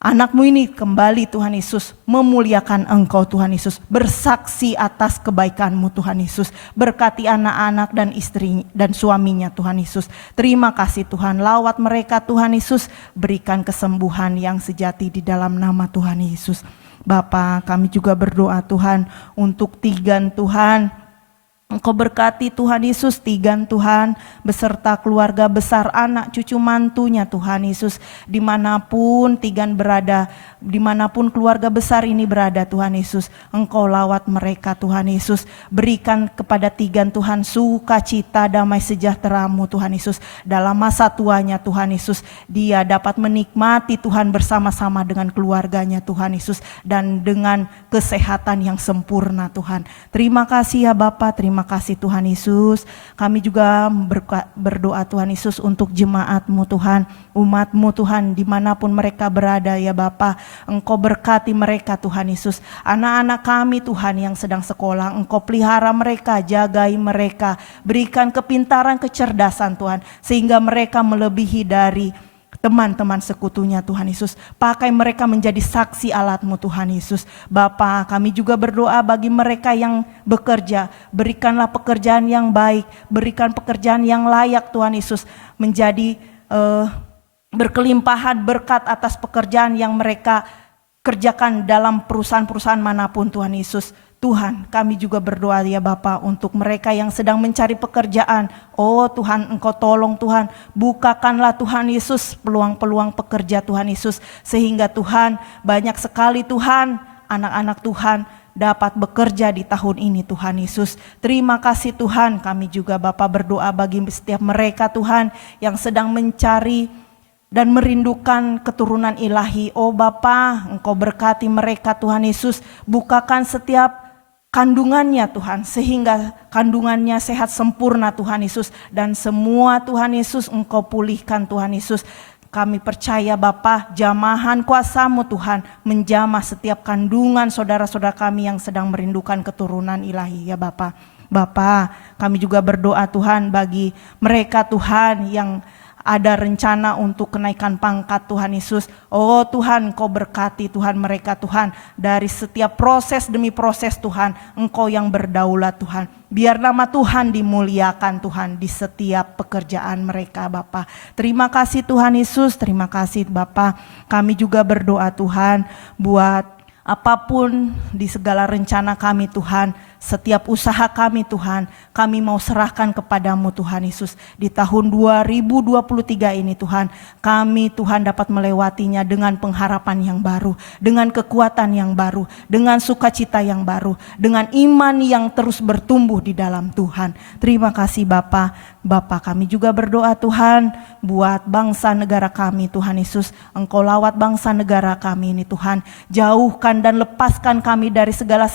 anak-Mu ini kembali Tuhan Yesus memuliakan Engkau Tuhan Yesus, bersaksi atas kebaikan-Mu Tuhan Yesus. Berkati anak-anak dan istri dan suaminya Tuhan Yesus. Terima kasih Tuhan, lawat mereka Tuhan Yesus, berikan kesembuhan yang sejati di dalam nama Tuhan Yesus. Bapa, kami juga berdoa Tuhan untuk Tigan Tuhan. Engkau berkati Tuhan Yesus Tigan Tuhan beserta keluarga besar anak cucu mantunya Tuhan Yesus, dimanapun Tigan berada, dimanapun keluarga besar ini berada Tuhan Yesus. Engkau lawat mereka Tuhan Yesus, berikan kepada Tigan Tuhan sukacita damai sejahtera-Mu Tuhan Yesus. Dalam masa tuanya Tuhan Yesus, dia dapat menikmati Tuhan bersama-sama dengan keluarganya Tuhan Yesus, dan dengan kesehatan yang sempurna Tuhan. Terima kasih ya Bapa, terima Terima kasih Tuhan Yesus. Kami juga berdoa Tuhan Yesus untuk jemaat-Mu Tuhan, umat-Mu Tuhan, dimanapun mereka berada ya Bapa. Engkau berkati mereka Tuhan Yesus. Anak-anak kami Tuhan yang sedang sekolah, Engkau pelihara mereka, jagai mereka, berikan kepintaran, kecerdasan Tuhan, sehingga mereka melebihi dari teman-teman sekutunya Tuhan Yesus. Pakai mereka menjadi saksi alat-Mu Tuhan Yesus. Bapa, kami juga berdoa bagi mereka yang bekerja. Berikanlah pekerjaan yang baik, berikan pekerjaan yang layak Tuhan Yesus. Menjadi berkelimpahan berkat atas pekerjaan yang mereka kerjakan dalam perusahaan-perusahaan manapun Tuhan Yesus. Tuhan, kami juga berdoa ya Bapa untuk mereka yang sedang mencari pekerjaan. Oh Tuhan, Engkau tolong Tuhan, bukakanlah Tuhan Yesus peluang-peluang pekerja Tuhan Yesus. Sehingga Tuhan, banyak sekali Tuhan, anak-anak Tuhan dapat bekerja di tahun ini Tuhan Yesus. Terima kasih Tuhan, kami juga Bapa berdoa bagi setiap mereka Tuhan yang sedang mencari dan merindukan keturunan ilahi. Oh Bapa, Engkau berkati mereka Tuhan Yesus, bukakan setiap kandungannya Tuhan, sehingga kandungannya sehat sempurna Tuhan Yesus, dan semua Tuhan Yesus Engkau pulihkan Tuhan Yesus. Kami percaya Bapa, jamahan kuasa-Mu Tuhan menjamah setiap kandungan saudara-saudara kami yang sedang merindukan keturunan ilahi ya Bapa. Bapa, kami juga berdoa Tuhan bagi mereka Tuhan yang ada rencana untuk kenaikan pangkat Tuhan Yesus. Oh Tuhan, Engkau berkati Tuhan mereka Tuhan. Dari setiap proses demi proses Tuhan, Engkau yang berdaulat Tuhan. Biar nama Tuhan dimuliakan Tuhan di setiap pekerjaan mereka Bapa. Terima kasih Tuhan Yesus, terima kasih Bapa. Kami juga berdoa Tuhan buat apapun di segala rencana kami Tuhan. Setiap usaha kami Tuhan, kami mau serahkan kepadamu Tuhan Yesus. Di tahun 2023 ini Tuhan, kami Tuhan dapat melewatinya dengan pengharapan yang baru, dengan kekuatan yang baru, dengan sukacita yang baru, dengan iman yang terus bertumbuh di dalam Tuhan. Terima kasih Bapa. Bapa, kami juga berdoa Tuhan buat bangsa negara kami Tuhan Yesus. Engkau lawat bangsa negara kami ini Tuhan. Jauhkan dan lepaskan kami dari segala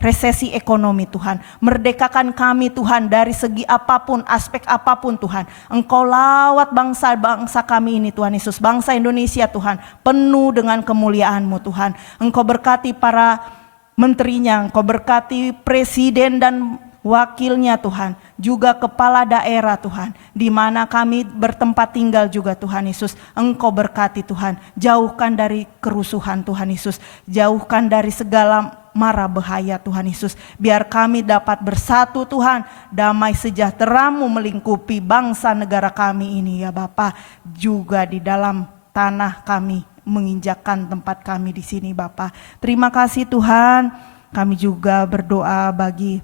resesi ekonomi Tuhan. Merdekakan kami Tuhan dari segi apapun, aspek apapun Tuhan. Engkau lawat bangsa-bangsa kami ini Tuhan Yesus. Bangsa Indonesia Tuhan, penuh dengan kemuliaan-Mu Tuhan. Engkau berkati para menterinya, Engkau berkati presiden dan wakilnya Tuhan, juga kepala daerah Tuhan, di mana kami bertempat tinggal juga Tuhan Yesus. Engkau berkati Tuhan, jauhkan dari kerusuhan Tuhan Yesus, jauhkan dari segala mara bahaya Tuhan Yesus. Biar kami dapat bersatu Tuhan, damai sejahtera-Mu melingkupi bangsa negara kami ini ya Bapa, juga di dalam tanah kami, menginjakkan tempat kami di sini Bapa. Terima kasih Tuhan. Kami juga berdoa bagi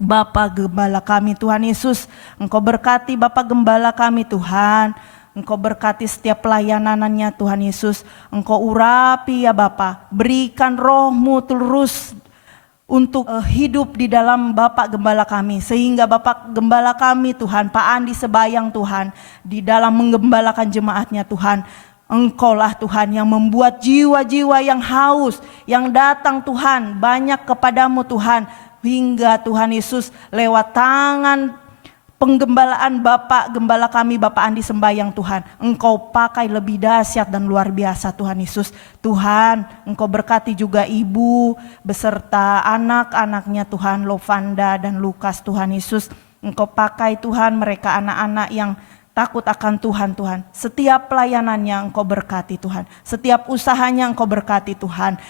Bapa Gembala kami Tuhan Yesus. Engkau berkati Bapa Gembala kami Tuhan. Engkau berkati setiap pelayanannya Tuhan Yesus. Engkau urapi ya Bapa. Berikan roh-Mu terus untuk hidup di dalam Bapak Gembala kami. Sehingga Bapak Gembala kami Tuhan, Pak Andi Sebayang Tuhan, di dalam menggembalakan jemaatnya Tuhan, Engkaulah Tuhan yang membuat jiwa-jiwa yang haus, yang datang Tuhan banyak kepadamu Tuhan. Hingga Tuhan Yesus lewat tangan penggembalaan Bapak Gembala kami Bapak Andi Sembayang Tuhan, Engkau pakai lebih dahsyat dan luar biasa Tuhan Yesus. Tuhan, Engkau berkati juga ibu beserta anak-anaknya Tuhan, Lovanda dan Lukas Tuhan Yesus. Engkau pakai Tuhan mereka anak-anak yang takut akan Tuhan Tuhan. Setiap pelayanannya Engkau berkati Tuhan, setiap usahanya Engkau berkati Tuhan.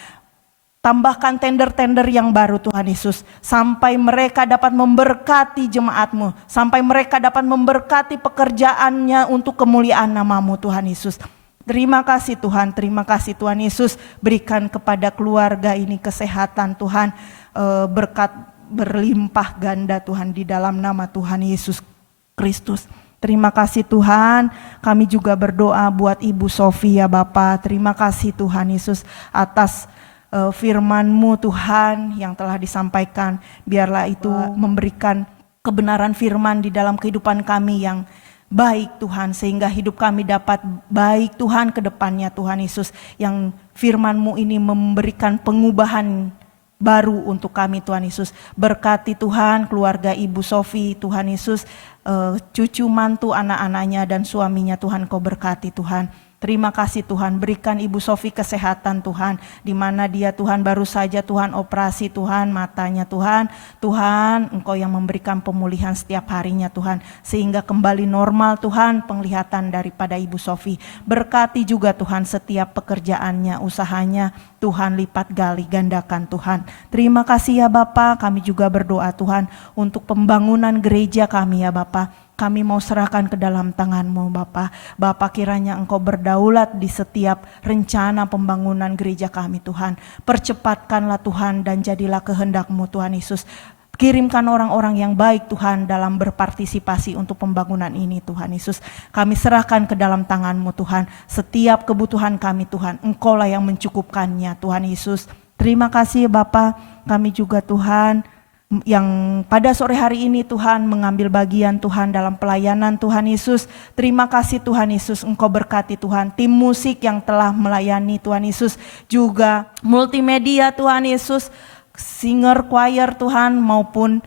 Tambahkan tender-tender yang baru Tuhan Yesus, sampai mereka dapat memberkati jemaat-Mu, sampai mereka dapat memberkati pekerjaannya untuk kemuliaan nama-Mu Tuhan Yesus. Terima kasih Tuhan, terima kasih Tuhan Yesus. Berikan kepada keluarga ini kesehatan Tuhan, berkat berlimpah ganda Tuhan di dalam nama Tuhan Yesus Kristus. Terima kasih Tuhan, kami juga berdoa buat Ibu Sofia Bapa. Terima kasih Tuhan Yesus atas firman-Mu Tuhan yang telah disampaikan. Biarlah itu memberikan kebenaran firman di dalam kehidupan kami yang baik Tuhan, sehingga hidup kami dapat baik Tuhan ke depannya Tuhan Yesus. Yang firman-Mu ini memberikan pengubahan baru untuk kami Tuhan Yesus. Berkati Tuhan keluarga Ibu Sofi Tuhan Yesus, cucu mantu anak-anaknya dan suaminya Tuhan Kau berkati Tuhan. Terima kasih Tuhan, berikan Ibu Sofi kesehatan Tuhan, di mana dia Tuhan baru saja Tuhan operasi Tuhan matanya Tuhan. Tuhan Engkau yang memberikan pemulihan setiap harinya Tuhan, sehingga kembali normal Tuhan penglihatan daripada Ibu Sofi. Berkati juga Tuhan setiap pekerjaannya, usahanya Tuhan lipat gali gandakan Tuhan. Terima kasih ya Bapa, kami juga berdoa Tuhan untuk pembangunan gereja kami ya Bapa. Kami mau serahkan ke dalam tangan-Mu Bapa. Bapa kiranya Engkau berdaulat di setiap rencana pembangunan gereja kami Tuhan. Percepatkanlah Tuhan dan jadilah kehendak-Mu Tuhan Yesus. Kirimkan orang-orang yang baik Tuhan dalam berpartisipasi untuk pembangunan ini Tuhan Yesus. Kami serahkan ke dalam tangan-Mu Tuhan. Setiap kebutuhan kami Tuhan, Engkaulah yang mencukupkannya Tuhan Yesus. Terima kasih Bapa, kami juga Tuhan yang pada sore hari ini Tuhan mengambil bagian Tuhan dalam pelayanan Tuhan Yesus. Terima kasih Tuhan Yesus, Engkau berkati Tuhan tim musik yang telah melayani Tuhan Yesus, juga multimedia Tuhan Yesus, singer choir Tuhan maupun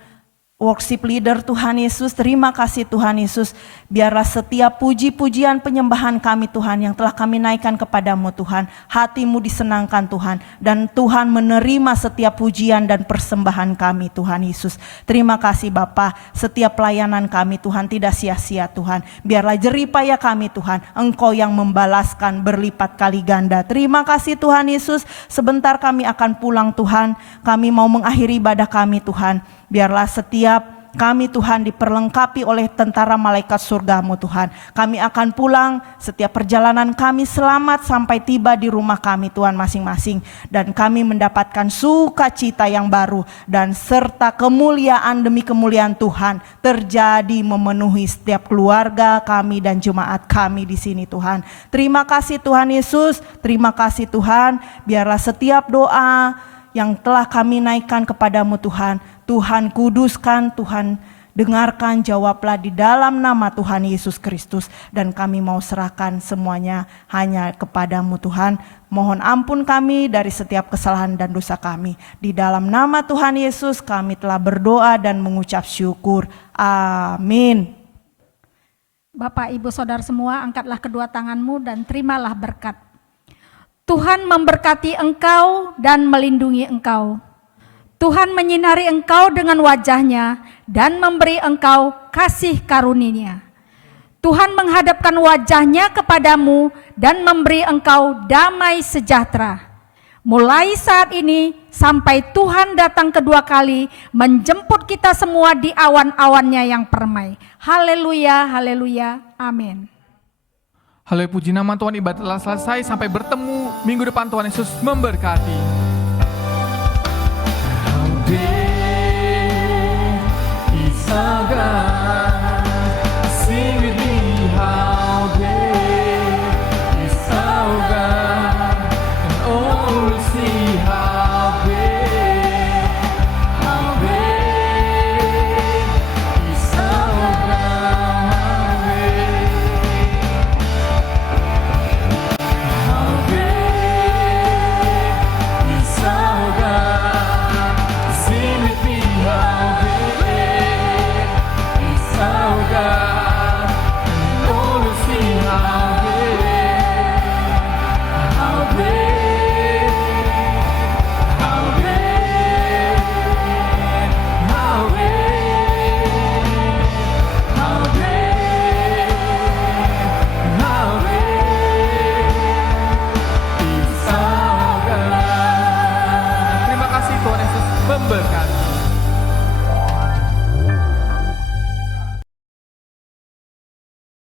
worship leader Tuhan Yesus. Terima kasih Tuhan Yesus, biarlah setiap puji-pujian penyembahan kami Tuhan yang telah kami naikkan kepadamu Tuhan, hati-Mu disenangkan Tuhan, dan Tuhan menerima setiap pujian dan persembahan kami Tuhan Yesus. Terima kasih Bapa, setiap pelayanan kami Tuhan tidak sia-sia Tuhan, biarlah jeripaya kami Tuhan, Engkau yang membalaskan berlipat kali ganda. Terima kasih Tuhan Yesus, sebentar kami akan pulang Tuhan, kami mau mengakhiri ibadah kami Tuhan. Biarlah setiap kami Tuhan diperlengkapi oleh tentara malaikat surga-Mu Tuhan. Kami akan pulang, setiap perjalanan kami selamat sampai tiba di rumah kami Tuhan masing-masing. Dan kami mendapatkan sukacita yang baru, dan serta kemuliaan demi kemuliaan Tuhan terjadi memenuhi setiap keluarga kami dan jemaat kami di sini Tuhan. Terima kasih Tuhan Yesus, terima kasih Tuhan. Biarlah setiap doa yang telah kami naikkan kepadamu Tuhan, Tuhan kuduskan, Tuhan dengarkan, jawablah di dalam nama Tuhan Yesus Kristus. Dan kami mau serahkan semuanya hanya kepadamu Tuhan. Mohon ampun kami dari setiap kesalahan dan dosa kami. Di dalam nama Tuhan Yesus kami telah berdoa dan mengucap syukur. Amin. Bapak, Ibu, Saudara semua, angkatlah kedua tanganmu dan terimalah berkat. Tuhan memberkati engkau dan melindungi engkau. Tuhan menyinari engkau dengan wajah-Nya dan memberi engkau kasih karunia-Nya. Tuhan menghadapkan wajah-Nya kepadamu dan memberi engkau damai sejahtera. Mulai saat ini sampai Tuhan datang kedua kali menjemput kita semua di awan-awan-Nya yang permai. Haleluya, haleluya, amin. Haleluya, puji nama Tuhan, ibadah telah selesai. Sampai bertemu minggu depan, Tuhan Yesus memberkati.